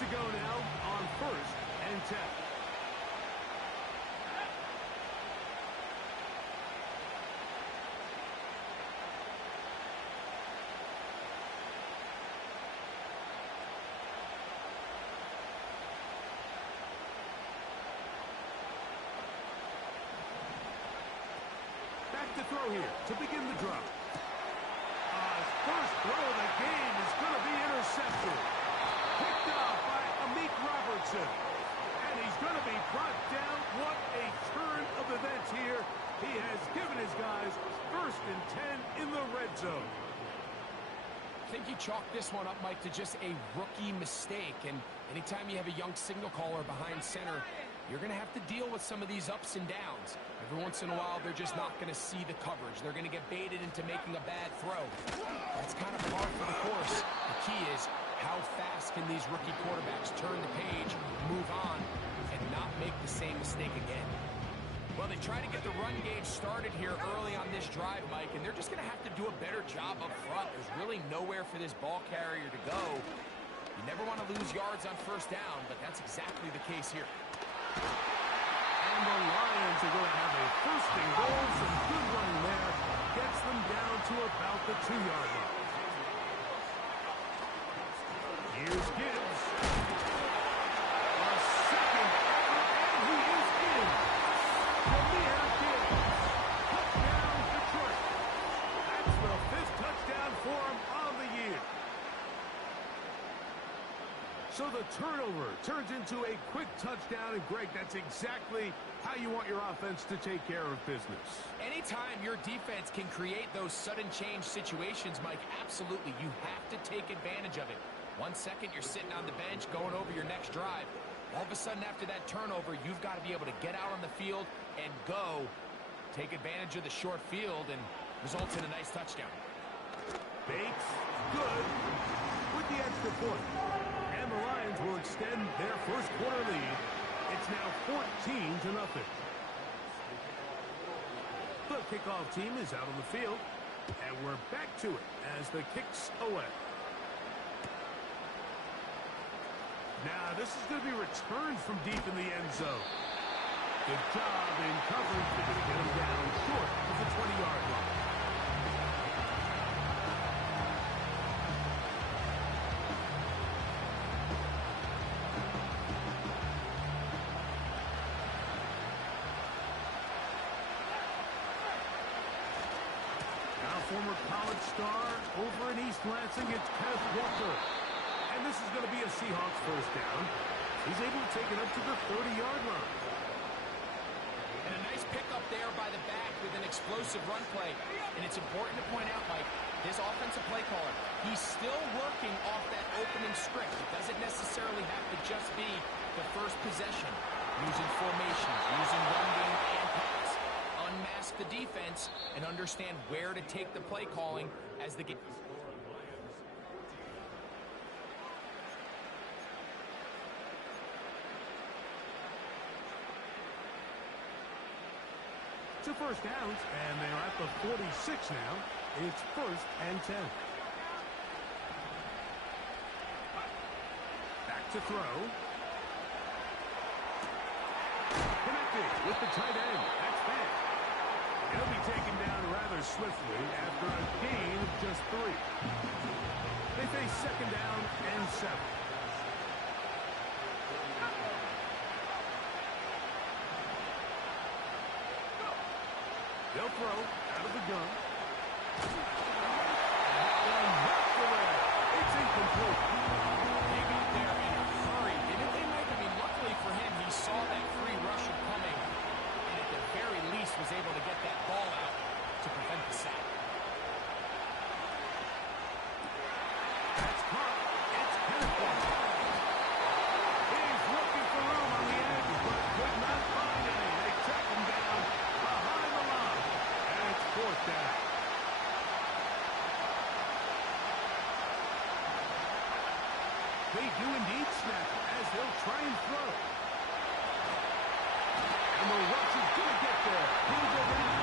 to go now on 1st and 10. Back to throw here to begin the drive. First throw of the game is going to be intercepted. Picked off by Amik Robertson. And he's going to be brought down. What a turn of events here. He has given his guys 1st and 10 in the red zone. I think you chalk this one up, Mike, to just a rookie mistake. And anytime you have a young signal caller behind center, you're going to have to deal with some of these ups and downs. Every once in a while, they're just not going to see the coverage. They're going to get baited into making a bad throw. That's kind of par for the course. The key is, how fast can these rookie quarterbacks turn the page, move on, and not make the same mistake again? Well, they try to get the run game started here early on this drive, Mike, and they're just going to have to do a better job up front. There's really nowhere for this ball carrier to go. You never want to lose yards on 1st down, but that's exactly the case here. And the Lions are going to have a 1st and goal. Some good running there. Gets them down to about the 2-yard line. Here's Gibbs. A second effort, and he is in. Jameer Gibbs. Touchdown, Detroit. That's the 5th touchdown for him on the year. So the turnover turns into a quick touchdown, and Greg, that's exactly how you want your offense to take care of business. Anytime your defense can create those sudden change situations, Mike, absolutely, you have to take advantage of it. 1 second, you're sitting on the bench going over your next drive. All of a sudden, after that turnover, you've got to be able to get out on the field and go. Take advantage of the short field and results in a nice touchdown. Bates, good, with the extra point. And the Lions will extend their 1st quarter lead. It's now 14-0. The kickoff team is out on the field, and we're back to it as the kick's away. Now, this is going to be returned from deep in the end zone. Good job in coverage. They're going to get him down short of the 20-yard line. Former college star over in East Lansing, it's Kenneth Walker. And this is going to be a Seahawks 1st down. He's able to take it up to the 30-yard line. And a nice pickup there by the back with an explosive run play. And it's important to point out, Mike, this offensive play caller, he's still working off that opening script. It doesn't necessarily have to just be the first possession. Using formations, using run game and pass. Unmask the defense and understand where to take the play calling as the game. To 1st downs, and they're at the 46 now. It's 1st and 10. Back to throw. Connected with the tight end. That's bad. He'll be taken down rather swiftly after a gain of just 3. They face 2nd down and 7. They'll throw out of the gun. And knocked away. It's incomplete. They got there in a hurry, didn't they, Mike? I mean, luckily for him, he saw that free rusher coming, and at the very least was able to get that ball out to prevent the sack. That's caught. It's Kenneth Walker. He's looking for room on the edge, but could not find any. They track him down behind the line, and it's 4th down. They do indeed snap as they'll try and throw. And the rush is going to get there. He'll go down.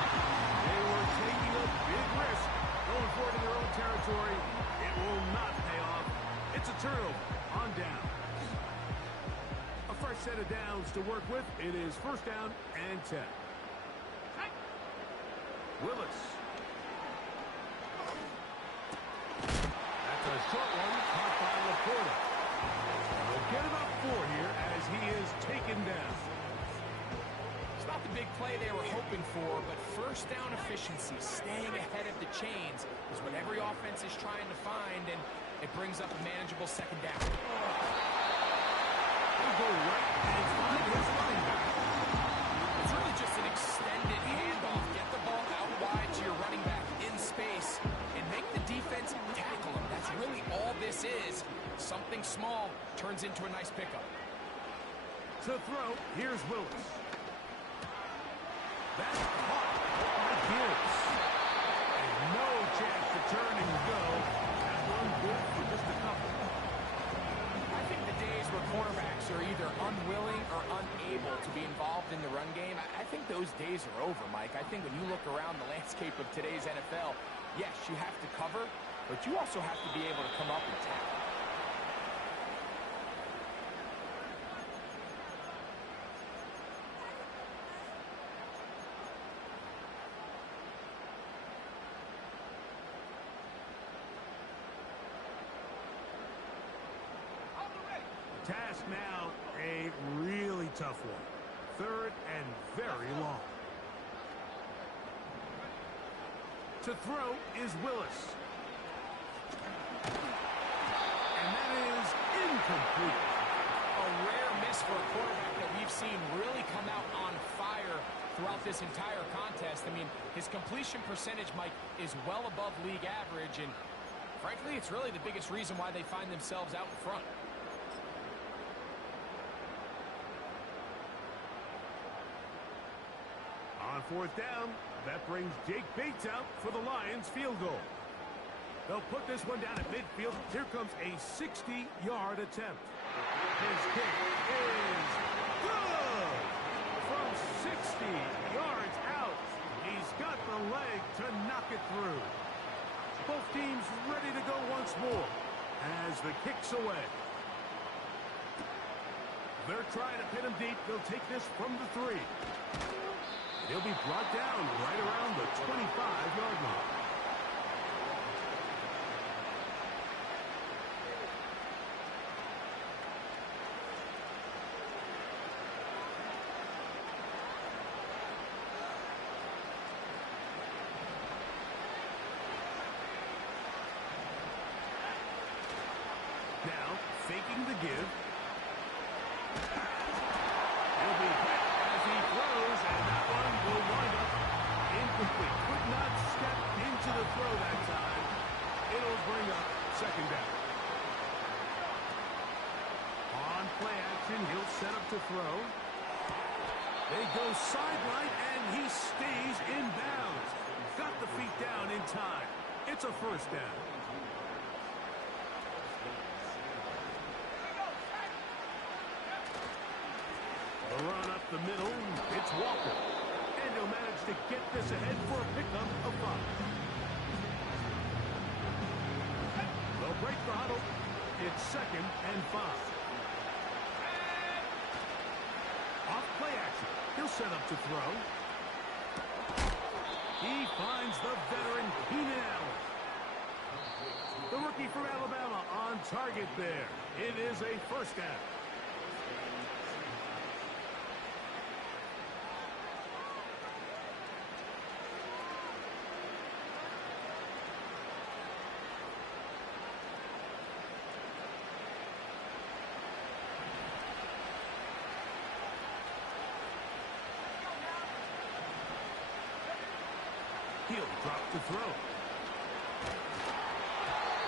They were taking a big risk going forward in their own territory. It will not pay off. It's a turnover on down. fresh set of downs to work with. It is first down and 10. Willis. That's a short one, caught by Laporta. We'll get about 4 here as he is taken down. It's not the big play they were hoping for, but first down efficiency, staying ahead of the chains, is what every offense is trying to find, and it brings up a manageable second down. He'll go right and find his running back. It's really just an extended handoff. Get the ball out wide to your running back in space and make the defense tackle him. That's really all this is. Something small turns into a nice pickup. To throw, here's Willis. That's caught by Gibbs. And no chance to turn and go. That one good for just a couple. I think the days where quarterbacks are either unwilling or unable to be involved in the run game, I think those days are over, Mike. I think when you look around the landscape of today's NFL, yes, you have to cover, but you also have to be able to come up and tackle. Task now, a really tough one. Third and very long. To throw is Willis. And that is incomplete. A rare miss for a quarterback that we've seen really come out on fire throughout this entire contest. I mean, his completion percentage, Mike, is well above league average, and frankly, it's really the biggest reason why they find themselves out in front. On fourth down, that brings Jake Bates out for the Lions field goal. They'll put this one down at midfield. Here comes a 60-yard attempt. His kick is good! From 60 yards out, he's got the leg to knock it through. Both teams ready to go once more as the kick's away. They're trying to pin him deep. They'll take this from the 3. He'll be brought down right around the 25-yard line. Now, faking the give. He'll be hit as he throws, and that one will wind up incomplete. Could not step into the throw that time. It'll bring up second down. On play action, he'll set up to throw. They go sideline, and he stays in bounds. Got the feet down in time. It's a first down. The run up the middle, it's Walker. And he'll manage to get this ahead for a pickup of 5. They'll break the huddle. It's second and 5. Off play action. He'll set up to throw. He finds the veteran Keenan Allen. The rookie from Alabama on target there. It is a first down. He'll drop to throw.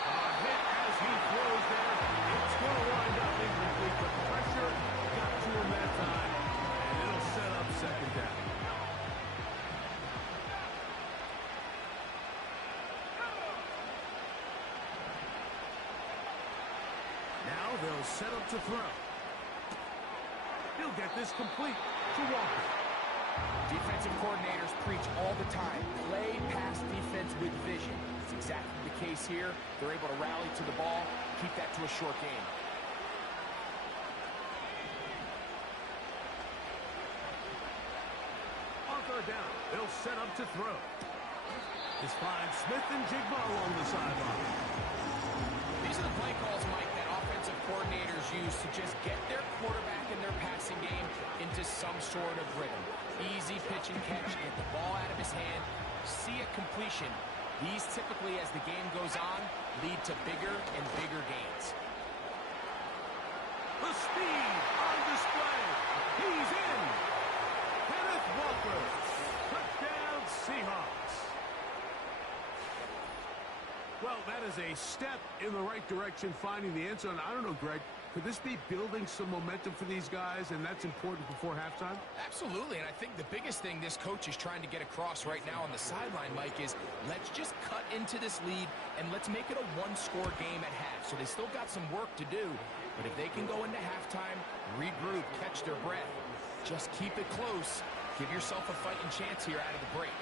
A hit as he throws there. It's going to wind up incomplete. The pressure got to him that time, and it'll set up second down. Now they'll set up to throw. He'll get this complete to Walker. Defensive coordinators preach all the time, play pass defense with vision. It's exactly the case here. They're able to rally to the ball, keep that to a short game. set up to throw. This finds Smith and Jigba along the sideline. These are the play calls, Mike, that offensive coordinators use to just get their quarterback and their passing game into some sort of rhythm. Easy pitch and catch, get the ball out of his hand, see a completion. These typically, as the game goes on, lead to bigger and bigger gains. The speed on display. He's in. Kenneth Walker. Touchdown, Seahawks. Well, that is a step in the right direction, finding the end zone. I don't know, Greg. Could this be building some momentum for these guys, and that's important before halftime? Absolutely, and I think the biggest thing this coach is trying to get across right now on the sideline, Mike, is let's just cut into this lead, and let's make it a one-score game at half. So they still got some work to do, but if they can go into halftime, regroup, catch their breath, just keep it close, give yourself a fighting chance here out of the break.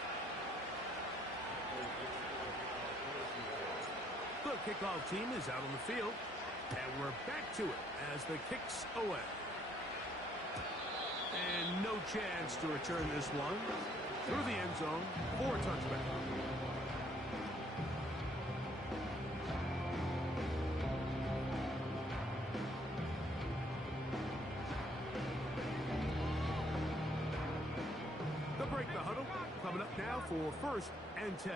The kickoff team is out on the field, and we're back to it as the kick's away. And no chance to return this one through the end zone for a touchback. The break the huddle coming up now for 1st and 10.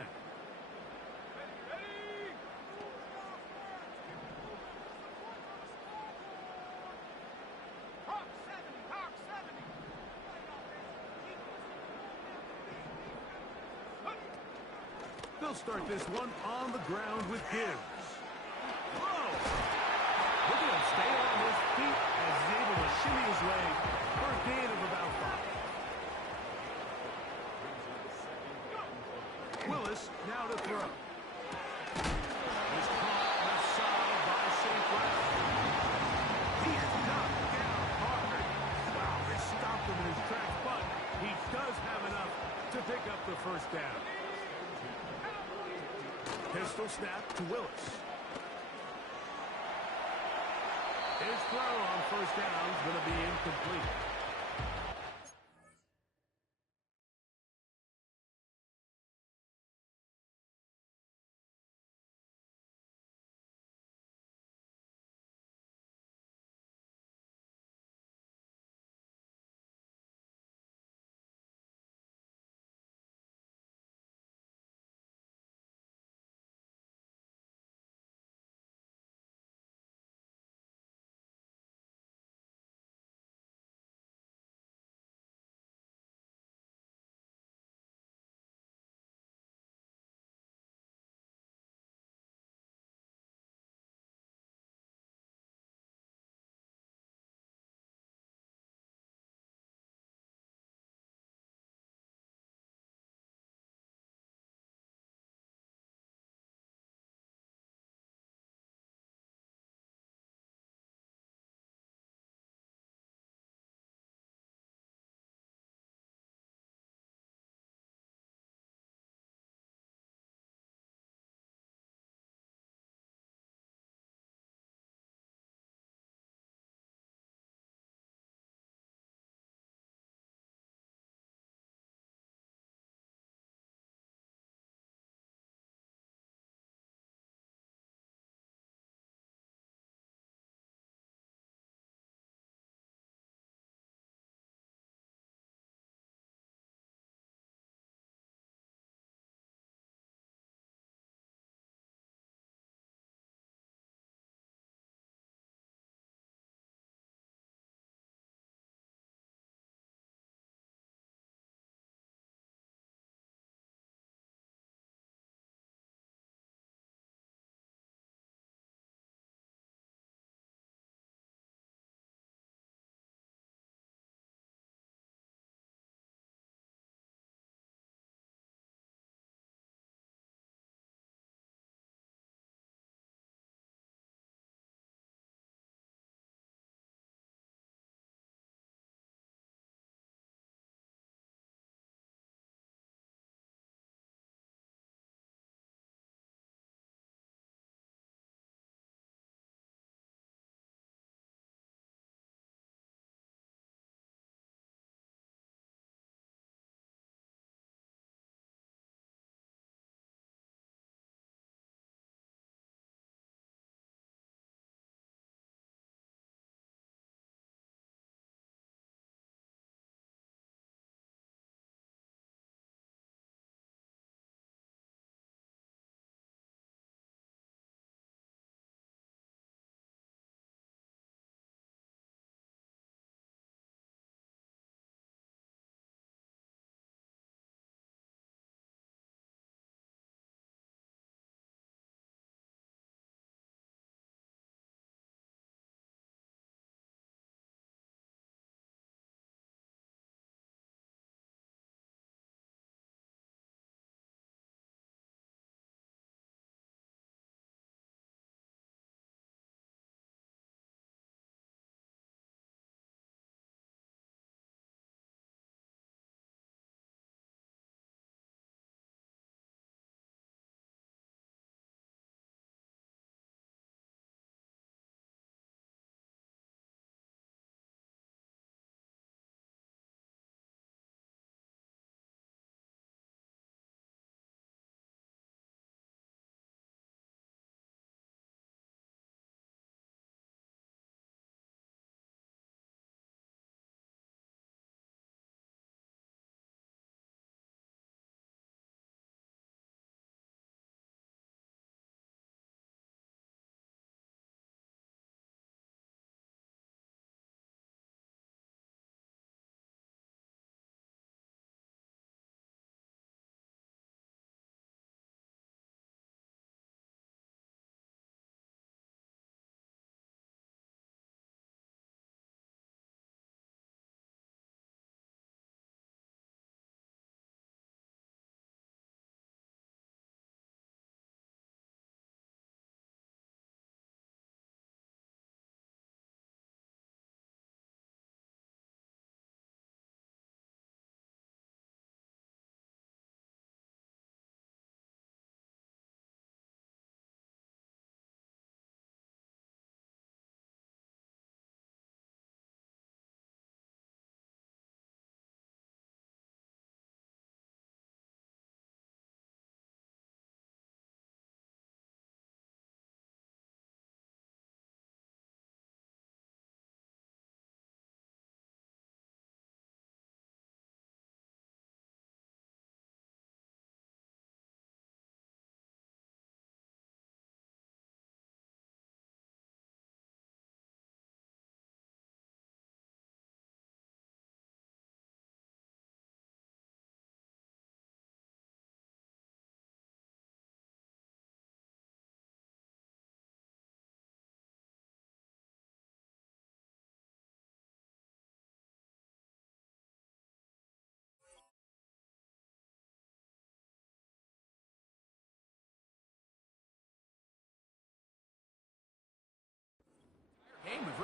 They'll start this one on the ground with Gibbs. Whoa! Look at him stay on his feet as he's able to shimmy his way for a gain of about 5. Willis now to throw. He's caught left side by St. Brown. He is knocked down hard. Wow, they stopped him in his tracks, but he does have enough to pick up the first down. Pistol snap to Willis. His throw on first down is going to be incomplete.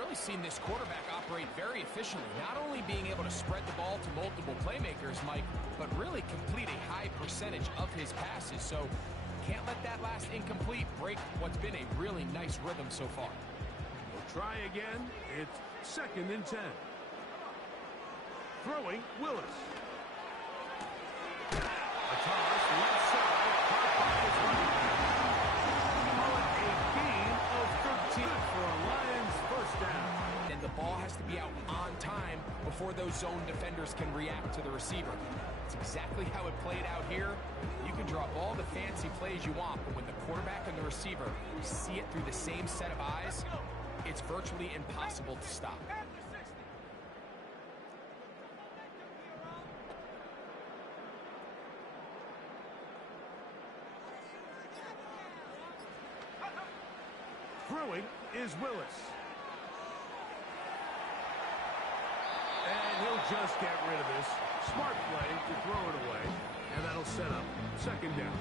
really seen this quarterback operate very efficiently, not only being able to spread the ball to multiple playmakers, Mike, but really complete a high percentage of his passes. So can't let that last incomplete break what's been a really nice rhythm so far. We'll try again. It's 2nd and 10. Throwing, Willis. A toss, left side, caught by his running back. Call it a gain of 13 for a Lions first down. And the ball has to be out on time before those zone defenders can react to the receiver. It's exactly how it played out here. You can draw up all the fancy plays you want, but when the quarterback and the receiver see it through the same set of eyes, it's virtually impossible to stop. Throwing is Willis. And he'll just get rid of this. Smart play to throw it away. And that'll set up 2nd down.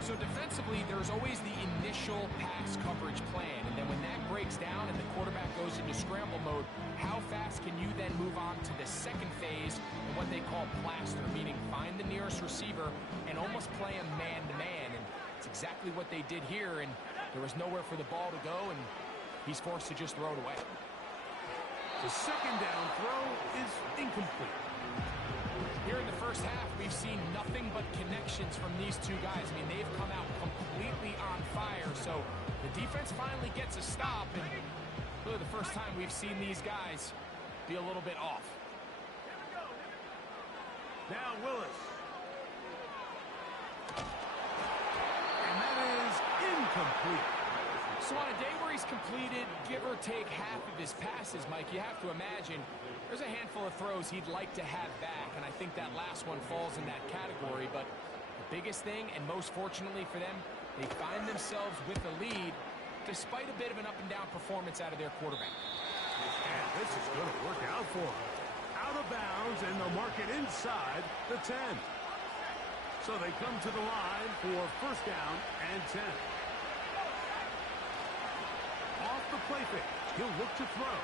So defensively, there's always the initial pass coverage plan. And then when that breaks down and the quarterback goes into scramble mode, how fast can you then move on to the second phase and what they call plaster, meaning find the nearest receiver and almost play him man-to-man. And it's exactly what they did here. And there was nowhere for the ball to go, and he's forced to just throw it away. The 2nd down throw is incomplete. Here in the first half, we've seen nothing but connections from these two guys. I mean, they've come out completely on fire, so the defense finally gets a stop, and really the first time we've seen these guys be a little bit off. Now Willis. And that is incomplete. So on a day where he's completed, give or take half of his passes, Mike, you have to imagine there's a handful of throws he'd like to have back, and I think that last one falls in that category. But the biggest thing, and most fortunately for them, they find themselves with the lead despite a bit of an up-and-down performance out of their quarterback. And this is going to work out for them. Out of bounds, and they'll mark it inside the 10. So they come to the line for 1st down and 10. Off the play fake, he'll look to throw.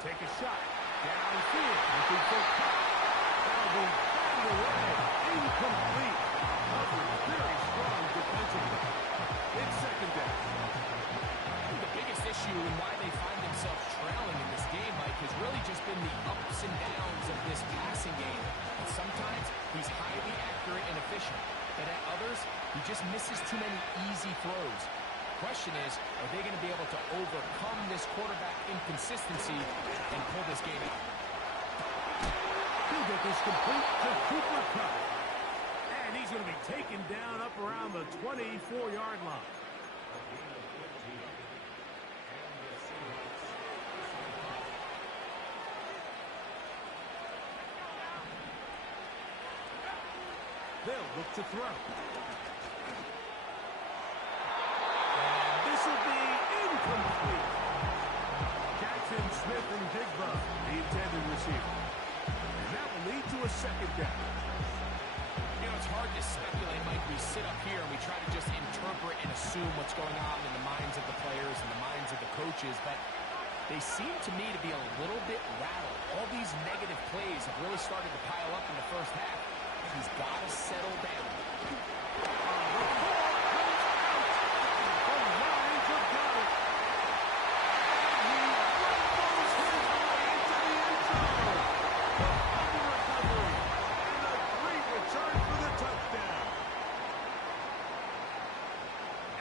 Take a shot. Downfield. Looking for cut. That'll be batted away. Incomplete. Covered very strong defensively. It's 2nd down. I think the biggest issue and why they find themselves trailing in this game, Mike, has really just been the ups and downs of this passing game. And sometimes he's highly accurate and efficient, but at others, he just misses too many easy throws. The question is, are they going to be able to overcome this quarterback inconsistency and pull this game out? He'll get this complete to Cooper Kupp. And he's going to be taken down up around the 24-yard line. They'll look to throw. And this will be incomplete. Jackson, Smith, and Digba, the intended receiver. And that will lead to a 2nd down. You know, it's hard to speculate, Mike. We sit up here and we try to just interpret and assume what's going on in the minds of the players and the minds of the coaches, but they seem to me to be a little bit rattled. All these negative plays have really started to pile up in the first half. He's got to settle down. The Lions have got it. And he rumbles his way into the end zone. The fumble recovery. And a great return for the touchdown.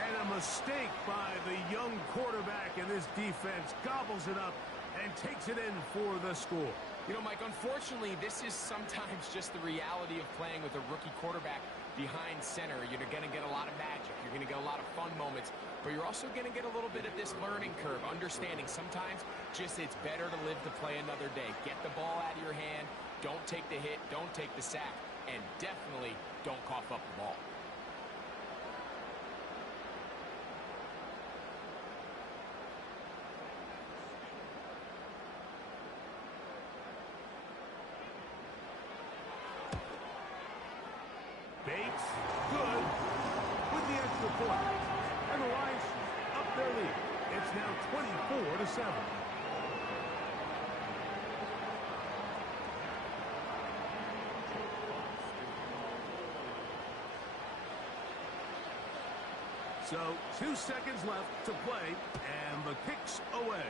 And a mistake by the young quarterback, and this defense gobbles it up and takes it in for the score. You know, Mike, unfortunately, this is sometimes just the reality of playing with a rookie quarterback behind center. You're going to get a lot of magic. You're going to get a lot of fun moments. But you're also going to get a little bit of this learning curve, understanding sometimes just it's better to live to play another day. Get the ball out of your hand. Don't take the hit. Don't take the sack. And definitely don't cough up the ball. Bates, good, with the extra point. And the Lions up their lead. It's now 24-7. So 2 seconds left to play, and the kick's away.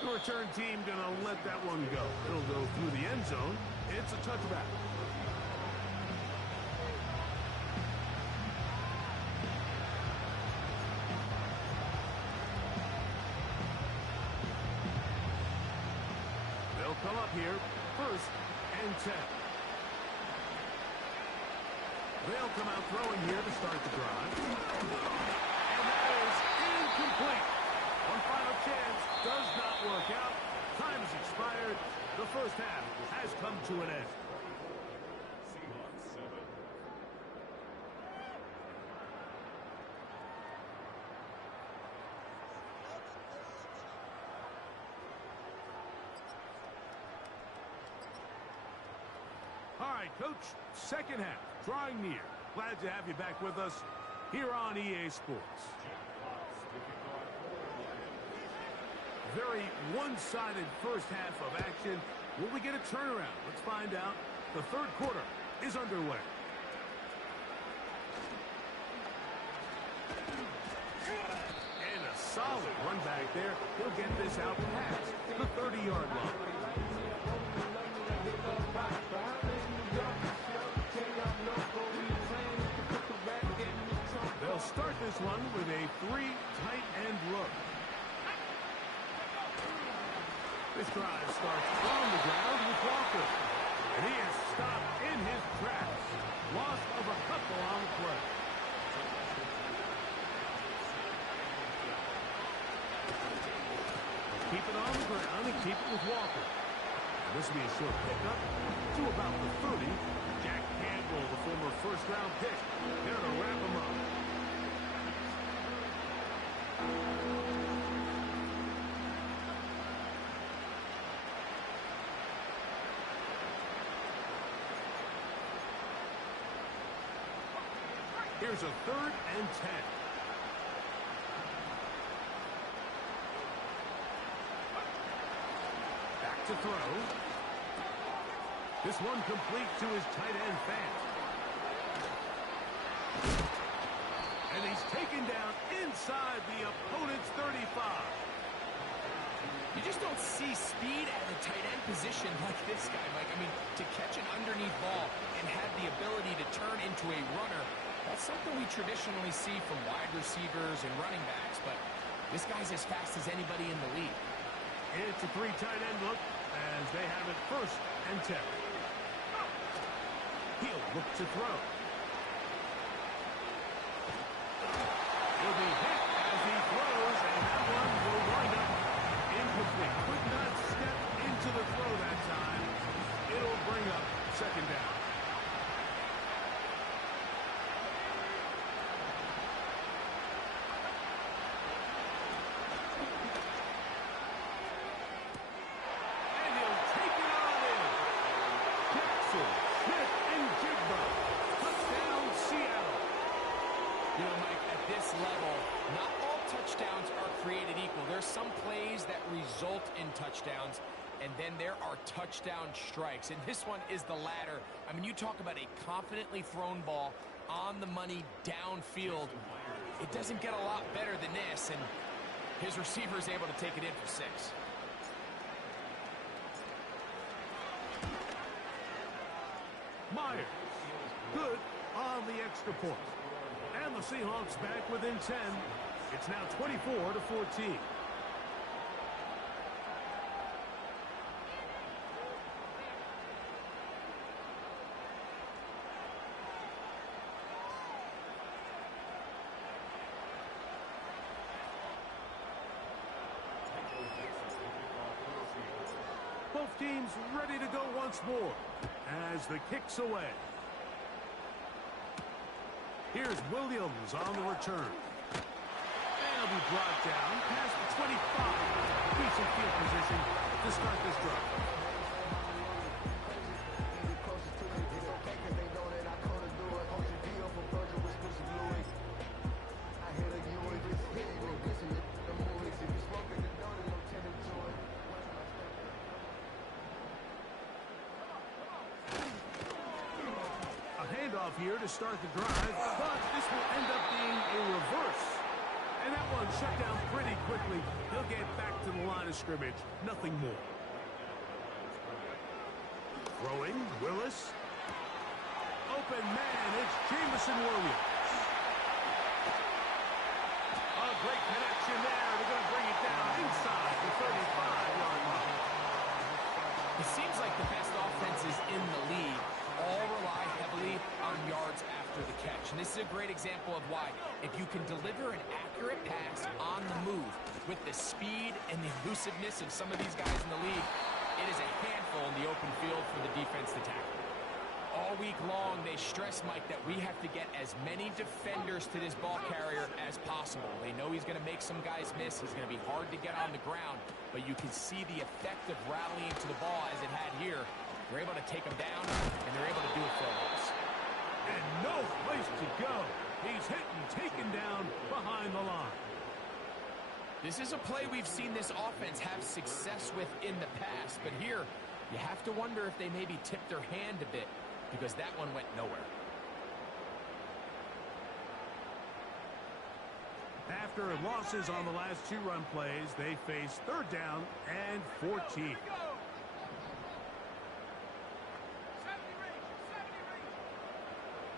The return team gonna let that one go. It'll go through the end zone. It's a touchback. They'll come up here, 1st and 10. They'll come out throwing here to start the drive. And that is incomplete. One final chance does not work out. Time has expired. The first half has come to an end. All right, Coach, second half, drawing near. Glad to have you back with us here on EA Sports. Very one-sided first half of action. Will we get a turnaround? Let's find out. The third quarter is underway. And a solid run back there. He'll get this out past the 30-yard line. They'll start this one with a 3 tight end look. This drive starts on the ground with Walker. And he is stopped in his tracks. Loss of a couple on the play. Keep it on the ground and keep it with Walker. And this will be a short pickup to about the 30. Jack Campbell, the former first-round pick, there to wrap him up. Here's a 3rd and 10. Back to throw. This one complete to his tight end Fant. And he's taken down inside the opponent's 35. You just don't see speed at a tight end position like this guy, Mike. I mean, to catch an underneath ball and have the ability to turn into a runner, that's something we traditionally see from wide receivers and running backs, but this guy's as fast as anybody in the league. It's a 3 tight end look as they have it 1st and 10. He'll look to throw. He'll be hit as he throws, and that one will wind up incomplete. Could not step into the throw that time. It'll bring up 2nd down. You know, Mike, at this level, not all touchdowns are created equal. There's some plays that result in touchdowns, and then there are touchdown strikes. And this one is the latter. I mean, you talk about a confidently thrown ball on the money downfield. It doesn't get a lot better than this, and his receiver is able to take it in for 6. Myers, good on the extra point. And the Seahawks back within 10. It's now 24-14. Both teams ready to go once more as the kick's away. Here's Williams on the return. And he'll be brought down past the 25. Decent field position to start this drive. here to start the drive, but this will end up being a reverse. And that one shut down pretty quickly. He'll get back to the line of scrimmage. Nothing more. Throwing, Willis. Open man, it's Jamison Williams. A great connection there. They're going to bring it down inside the 35-yard line. It seems like the best offenses in the league all rely heavily on yards after the catch. And this is a great example of why. If you can deliver an accurate pass on the move with the speed and the elusiveness of some of these guys in the league, it is a handful in the open field for the defense to tackle. All week long, they stress, Mike, that we have to get as many defenders to this ball carrier as possible. They know he's going to make some guys miss. He's going to be hard to get on the ground, but you can see the effect of rallying to the ball as it had here. They're able to take him down, and they're able to do it for a loss. And no place to go. He's hit and taken down behind the line. This is a play we've seen this offense have success with in the past, but here you have to wonder if they maybe tipped their hand a bit, because that one went nowhere. After losses on the last two run plays, they face third down and 14.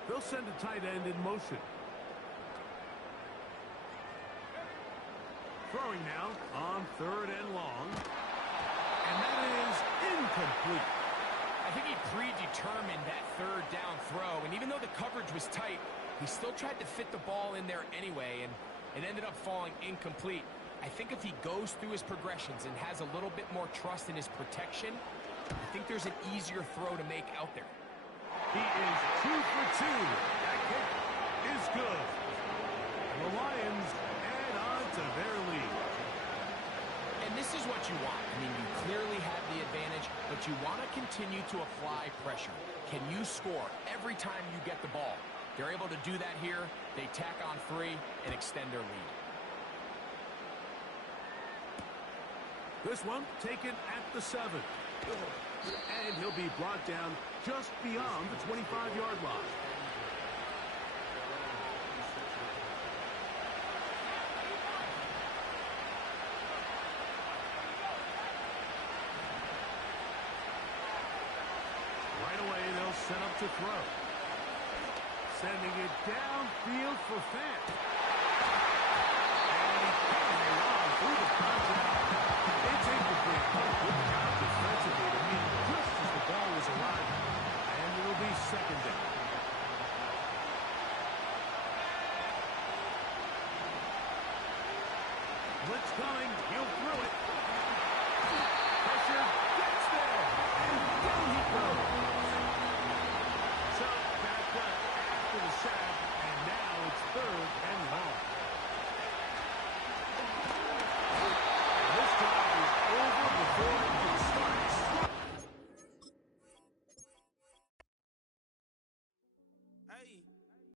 They'll send a tight end in motion. Throwing now on third and long. And that is incomplete. I think he predetermined that third down throw, and even though the coverage was tight, he still tried to fit the ball in there anyway, and it ended up falling incomplete. I think if he goes through his progressions and has a little bit more trust in his protection, I think there's an easier throw to make out there. He is 2 for 2. That kick is good. The Lions add on to their lead. And this is what you want. I mean, you clearly have the advantage, but you want to continue to apply pressure. Can you score every time you get the ball? They're able to do that here. They tack on 3 and extend their lead. This one taken at the 7. And he'll be brought down just beyond the 25-yard line. Right away, they'll set up to throw. Sending it downfield for Fant. And he can't hang on through the contact. It's incomplete. Good job defensively to meet just as the ball was arriving. And it'll be second down. Blitz coming. He'll throw it.